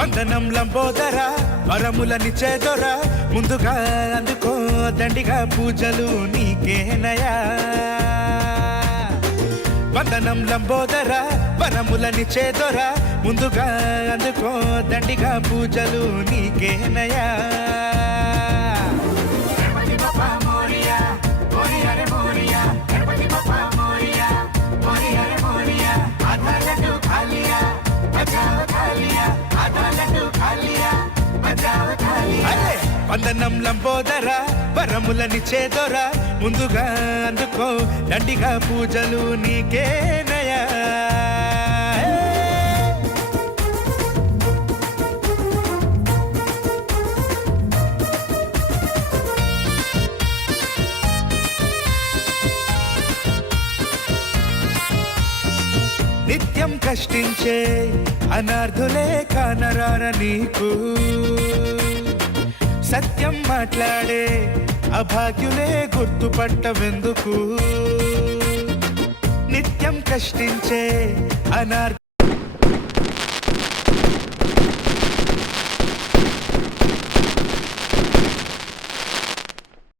వందనం లంబోదర వరములనిచ్చేదొర ముందుగా అందుకో దండిగా పూజలు నీకేనయా వందనం లంబోదర వరములనిచ్చేదొర ముందుగా అందుకో దండిగా పూజలు నీకేనయా వందనం లంబోదర వరములనిచ్చేదొర ముందుగా అందుకో దండిగా పూజలు నీకేనయా నిత్యం కష్టించే అనార్థులే కానరార నీకు సత్యం మాట్లాడే అభాగ్యులే గుర్తుపట్టవెందుకు నిత్యం కష్టించే అనార్థ